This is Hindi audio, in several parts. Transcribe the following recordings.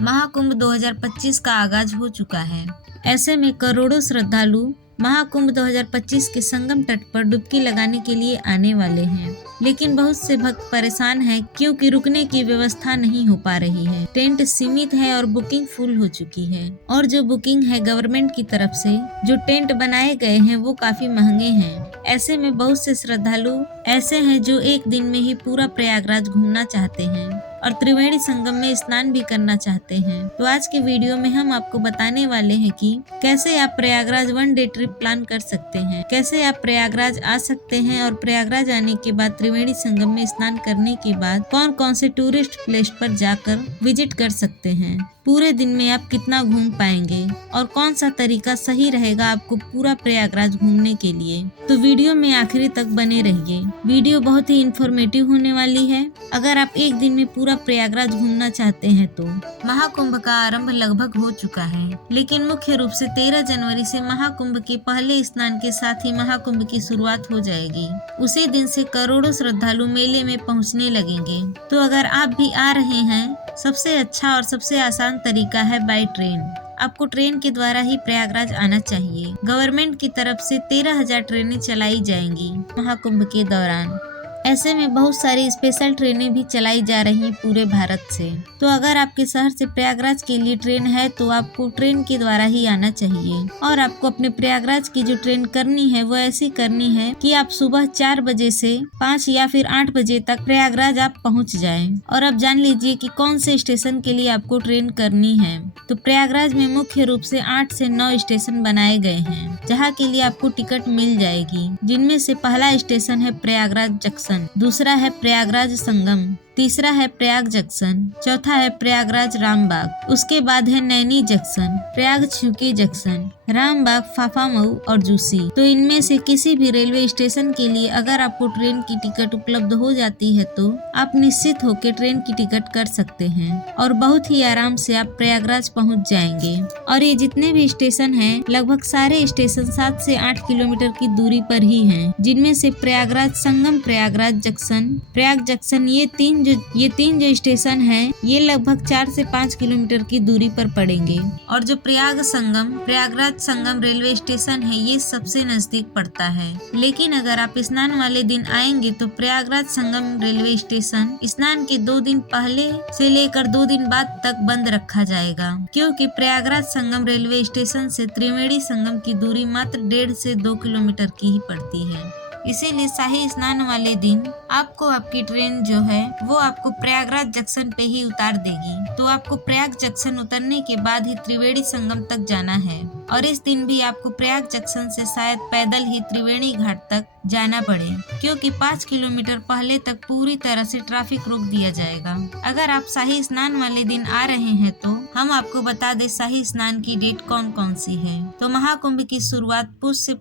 महाकुंभ 2025 का आगाज हो चुका है। ऐसे में करोड़ों श्रद्धालु महाकुंभ 2025 के संगम तट पर डुबकी लगाने के लिए आने वाले हैं, लेकिन बहुत से भक्त परेशान हैं क्योंकि रुकने की व्यवस्था नहीं हो पा रही है। टेंट सीमित है और बुकिंग फुल हो चुकी है, और जो बुकिंग है गवर्नमेंट की तरफ से जो टेंट बनाए गए हैं वो काफी महंगे हैं। ऐसे में बहुत से श्रद्धालु ऐसे हैं जो एक दिन में ही पूरा प्रयागराज घूमना चाहते हैं और त्रिवेणी संगम में स्नान भी करना चाहते हैं। तो आज के वीडियो में हम आपको बताने वाले हैं कि कैसे आप प्रयागराज 1 डे ट्रिप प्लान कर सकते हैं, कैसे आप प्रयागराज आ सकते हैं और प्रयागराज आने के बाद त्रिवेणी संगम में स्नान करने के बाद कौन कौन से टूरिस्ट प्लेस पर जाकर विजिट कर सकते हैं, पूरे दिन में आप कितना घूम पाएंगे और कौन सा तरीका सही रहेगा आपको पूरा प्रयागराज घूमने के लिए। तो वीडियो में आखिरी तक बने रहिए। वीडियो बहुत ही इंफॉर्मेटिव होने वाली है। अगर आप एक दिन में पूरा प्रयागराज घूमना चाहते हैं तो महाकुंभ का आरंभ लगभग हो चुका है, लेकिन मुख्य रूप से 13 जनवरी से महाकुंभ के पहले स्नान के साथ ही महाकुंभ की शुरुआत हो जाएगी। उसी दिन से करोड़ों श्रद्धालु मेले में पहुंचने लगेंगे। तो अगर आप भी आ रहे हैं, सबसे अच्छा और सबसे आसान तरीका है बाय ट्रेन। आपको ट्रेन के द्वारा ही प्रयागराज आना चाहिए। गवर्नमेंट की तरफ से 13,000 ट्रेनें चलाई जाएंगी महाकुंभ के दौरान। ऐसे में बहुत सारी स्पेशल ट्रेनें भी चलाई जा रही हैं पूरे भारत से। तो अगर आपके शहर से प्रयागराज के लिए ट्रेन है तो आपको ट्रेन के द्वारा ही आना चाहिए, और आपको अपने प्रयागराज की जो ट्रेन करनी है वो ऐसी करनी है कि आप सुबह 4 बजे से 5 या फिर 8 बजे तक प्रयागराज आप पहुंच जाएं। और अब जान लीजिए कि कौन से स्टेशन के लिए आपको ट्रेन करनी है। तो प्रयागराज में मुख्य रूप से 8 से 9 स्टेशन बनाए गए हैं जहाँ के लिए आपको टिकट मिल जाएगी, जिनमें से पहला स्टेशन है प्रयागराज जंक्शन, दूसरा है प्रयागराज संगम, तीसरा है प्रयाग जंक्शन, चौथा है प्रयागराज रामबाग, उसके बाद है नैनी जंक्शन, प्रयाग छुके जंक्शन, रामबाग, फाफामऊ और जूसी। तो इनमें से किसी भी रेलवे स्टेशन के लिए अगर आपको ट्रेन की टिकट उपलब्ध हो जाती है तो आप निश्चित होकर ट्रेन की टिकट कर सकते हैं और बहुत ही आराम से आप प्रयागराज पहुंच जाएंगे। और ये जितने भी स्टेशन हैं लगभग सारे स्टेशन 7 से 8 किलोमीटर की दूरी पर ही हैं, जिनमें से प्रयागराज संगम, प्रयागराज जंक्शन, प्रयाग जंक्शन, ये तीन जो स्टेशन हैं ये लगभग 4 से 5 किलोमीटर की दूरी पर पड़ेंगे। और जो प्रयागराज संगम रेलवे स्टेशन है ये सबसे नजदीक पड़ता है। लेकिन अगर आप स्नान वाले दिन आएंगे तो प्रयागराज संगम रेलवे स्टेशन स्नान के 2 दिन पहले से लेकर 2 दिन बाद तक बंद रखा जाएगा, क्योंकि प्रयागराज संगम रेलवे स्टेशन से त्रिवेणी संगम की दूरी मात्र 1.5 से 2 किलोमीटर की ही पड़ती है। इसीलिए शाही स्नान वाले दिन आपको आपकी ट्रेन जो है वो आपको प्रयागराज जंक्शन पे ही उतार देगी। तो आपको प्रयाग जंक्शन उतरने के बाद ही त्रिवेणी संगम तक जाना है, और इस दिन भी आपको प्रयाग जंक्शन से शायद पैदल ही त्रिवेणी घाट तक जाना पड़े, क्योंकि 5 किलोमीटर पहले तक पूरी तरह से ट्रैफिक रोक दिया जाएगा। अगर आप शाही स्नान वाले दिन आ रहे हैं तो हम आपको बता दें शाही स्नान की डेट कौन कौन सी है। तो महाकुंभ की शुरुआत पुष्य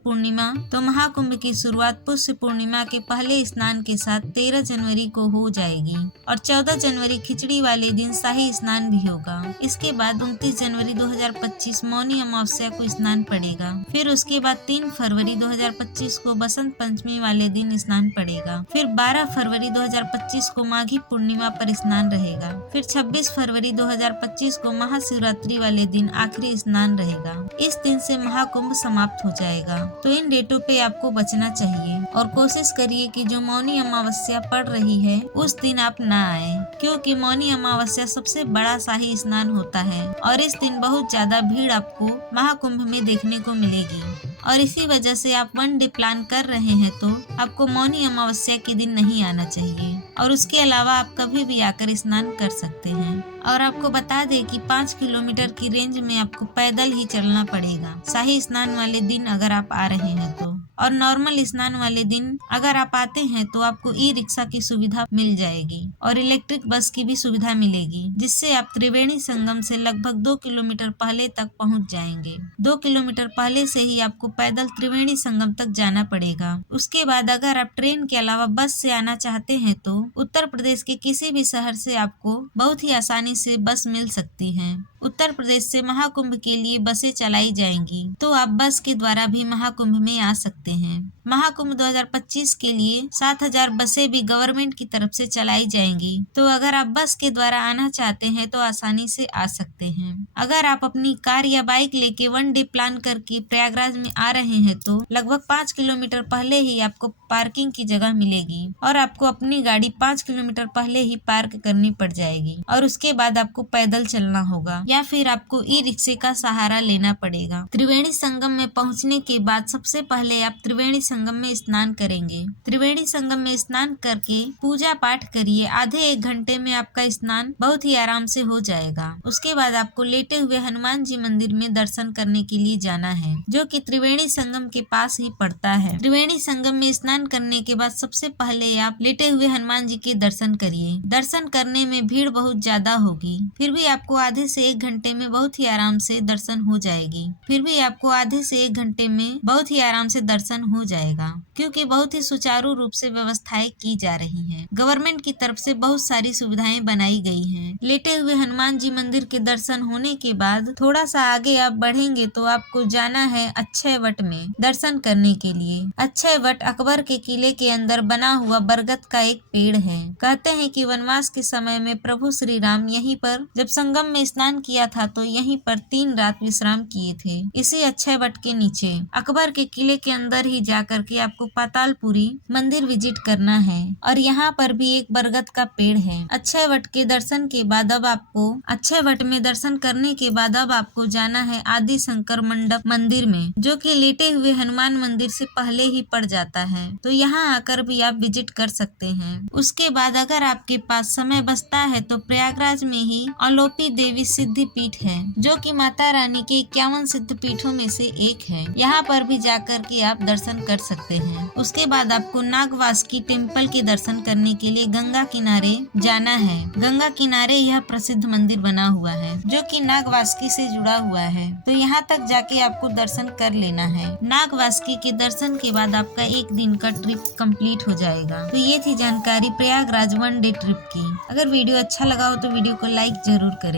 पूर्णिमा के पहले स्नान के साथ 13 जनवरी को हो जाएगी, और 14 जनवरी खिचड़ी वाले दिन शाही स्नान भी होगा। इसके बाद 29 जनवरी 2025 मौनी अमावस्या को स्नान पड़ेगा। फिर उसके बाद 3 फरवरी 2025 को बसंत पंचमी वाले दिन स्नान पड़ेगा। फिर 12 फरवरी 2025 को माघी पूर्णिमा पर स्नान रहेगा। फिर 26 फरवरी 2025 को महाशिवरात्रि वाले दिन आखिरी स्नान रहेगा। इस दिन से महाकुंभ समाप्त हो जाएगा। तो इन डेटों पे आपको बचना चाहिए और कोशिश करिए कि जो मौनी अमावस्या पड़ रही है उस दिन आप ना आए, क्योंकि मौनी अमावस्या सबसे बड़ा शाही स्नान होता है और इस दिन बहुत ज्यादा भीड़ आपको महाकुंभ में देखने को मिलेगी। और इसी वजह से आप 1 डे प्लान कर रहे हैं तो आपको मौनी अमावस्या के दिन नहीं आना चाहिए, और उसके अलावा आप कभी भी आकर स्नान कर सकते हैं। और आपको बता दें कि 5 किलोमीटर की रेंज में आपको पैदल ही चलना पड़ेगा शाही स्नान वाले दिन अगर आप आ रहे हैं तो। और नॉर्मल स्नान वाले दिन अगर आप आते हैं तो आपको ई रिक्शा की सुविधा मिल जाएगी और इलेक्ट्रिक बस की भी सुविधा मिलेगी, जिससे आप त्रिवेणी संगम से लगभग 2 किलोमीटर पहले तक पहुंच जाएंगे। 2 किलोमीटर पहले से ही आपको पैदल त्रिवेणी संगम तक जाना पड़ेगा। उसके बाद अगर आप ट्रेन के अलावा बस से आना चाहते हैं तो उत्तर प्रदेश के किसी भी शहर से आपको बहुत ही आसानी से बस मिल सकती है। उत्तर प्रदेश से महाकुंभ के लिए बसें चलाई जाएंगी, तो आप बस के द्वारा भी महाकुंभ में आ सकते सकते हैं। महाकुंभ 2025 के लिए 7000 बसें भी गवर्नमेंट की तरफ से चलाई जाएंगी, तो अगर आप बस के द्वारा आना चाहते हैं तो आसानी से आ सकते हैं। अगर आप अपनी कार या बाइक लेके 1 डे प्लान करके प्रयागराज में आ रहे हैं तो लगभग 5 किलोमीटर पहले ही आपको पार्किंग की जगह मिलेगी और आपको अपनी गाड़ी 5 किलोमीटर पहले ही पार्क करनी पड़ जाएगी और उसके बाद आपको पैदल चलना होगा या फिर आपको ई रिक्शे का सहारा लेना पड़ेगा। त्रिवेणी संगम में पहुंचने के बाद सबसे पहले आप त्रिवेणी संगम में स्नान करेंगे। त्रिवेणी संगम में स्नान करके पूजा पाठ करिए। आधे 1 घंटे में आपका स्नान बहुत ही आराम से हो जाएगा। उसके बाद आपको लेटे हुए हनुमान जी मंदिर में दर्शन करने के लिए जाना है, जो कि त्रिवेणी संगम के पास ही पड़ता है। त्रिवेणी संगम में स्नान करने के बाद सबसे पहले आप लेटे हुए हनुमान जी के दर्शन करिए। दर्शन करने में भीड़ बहुत ज्यादा होगी, फिर भी आपको आधे से 1 घंटे में बहुत ही आराम से दर्शन हो जाएगी। फिर भी आपको आधे से 1 घंटे में बहुत ही आराम से दर्शन हो जाएगा, क्योंकि बहुत ही सुचारू रूप से व्यवस्थाएं की जा रही हैं। गवर्नमेंट की तरफ से बहुत सारी सुविधाएं बनाई गई हैं। लेटे हुए हनुमान जी मंदिर के दर्शन होने के बाद थोड़ा सा आगे आप बढ़ेंगे तो आपको जाना है अक्षय वट में दर्शन करने के लिए। अक्षय वट अकबर के किले के अंदर बना हुआ बरगद का एक पेड़ है। कहते हैं कि वनवास के समय में प्रभु श्री राम यहीं पर जब संगम में स्नान किया था तो यहीं पर 3 रात विश्राम किए थे। इसी अक्षय वट के नीचे अकबर के किले के अंदर ही जाकर के आपको पातालपुरी मंदिर विजिट करना है और यहाँ पर भी एक बरगद का पेड़ है। अक्षय वट के दर्शन के बाद अब आपको अक्षय वट में दर्शन करने के बाद अब आपको जाना है आदि शंकर मंडप मंदिर में, जो कि लेटे हुए हनुमान मंदिर से पहले ही पड़ जाता है, तो यहाँ आकर भी आप विजिट कर सकते हैं। उसके बाद अगर आपके पास समय बचता है तो प्रयागराज में ही अलोपी देवी सिद्धि पीठ है, जो कि माता रानी के 51 सिद्ध पीठों में से एक है। यहाँ पर भी जाकर के आप दर्शन कर सकते हैं। उसके बाद आपको नागवासुकी टेम्पल के दर्शन करने के लिए गंगा किनारे जाना है। गंगा किनारे यह प्रसिद्ध मंदिर बना हुआ है, जो कि नागवासुकी से जुड़ा हुआ है, तो यहाँ तक जाके आपको दर्शन कर लेना है। नागवासुकी के दर्शन के बाद आपका 1 दिन का ट्रिप कंप्लीट हो जाएगा। तो ये थी जानकारी प्रयागराज 1 डे ट्रिप की। अगर वीडियो अच्छा लगा हो तो वीडियो को लाइक जरूर करें।